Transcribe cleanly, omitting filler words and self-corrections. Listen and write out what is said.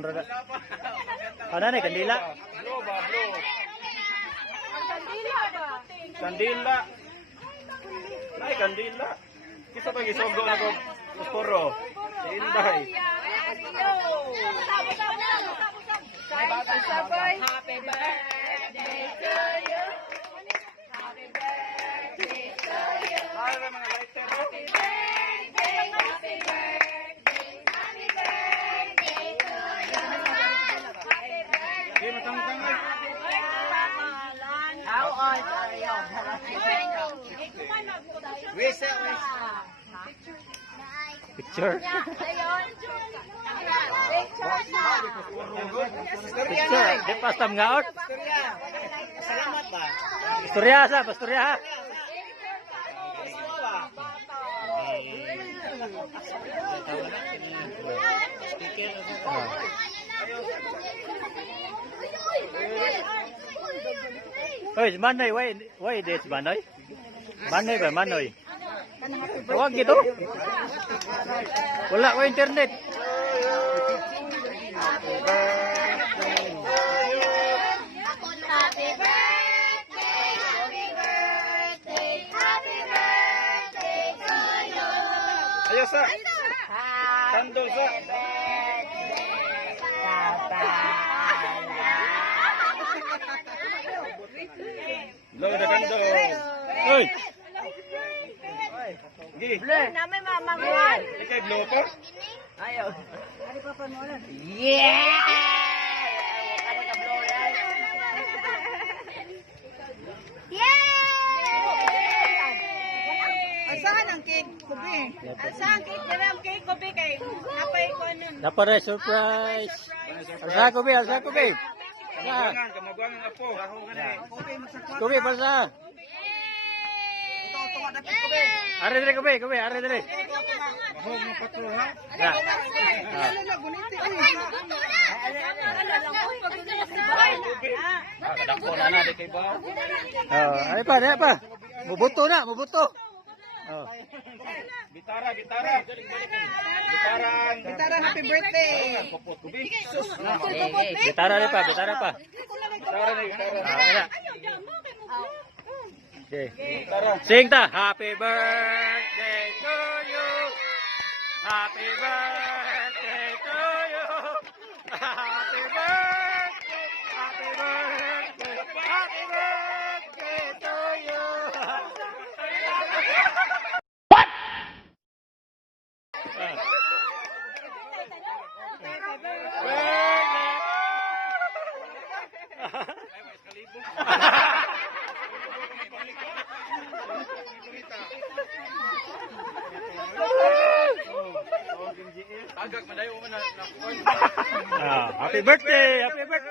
Kaon ra. Ano na kandila? Blue ba, blue. Kandila ba? Kandila. Nay, kandila. Kisa ba gisogdo na ko? Kusporo. Inday. Sabay. Happy birthday to you. Happy birthday to you. Ay, mga lighter. Happy birthday, happy birthday, happy birthday to you. Happy birthday. Di matang-tangay. How old are you? Picture. Picture. Di pas tam ngaot. Salamat ba? Pasturya sa, pasturya ha. Hoy, Manoy, why this Manoy? Manoy ba, Manoy? Huwag gitu. Wala ko internet. Happy birthday, happy birthday, happy birthday to you. Ayo sa. Kandol sa. Lo na kandol. Hoy, Gi. Namin mama mo. Ikay blow pa? Asahan ang cake, kubi. Saan cake? Dala ang cake ko kay napay ko nun. dapat surprise. Alsa ko be, alsa ko be. Kamagwangan, kamagwangan apo. Kubi palsa. Ito, dapit kubi. Are dire kubi, are dire. Mahog ng patro ha? Ya. Ano na, guniti. Dako na na di kay ba? Oh, ay pa. Mubuto na, mubuto. Oh. Bitara. Bitaran. Tara, happy birthday. Popot kubi. Bitara pa. Bitara na, bitara. Wala. Okay. Sing ta. Happy birthday to you. Happy birthday to you. Happy birthday. Happy birthday. Happy birthday to you. What? Agak madayo man na. Happy birthday! Happy birthday!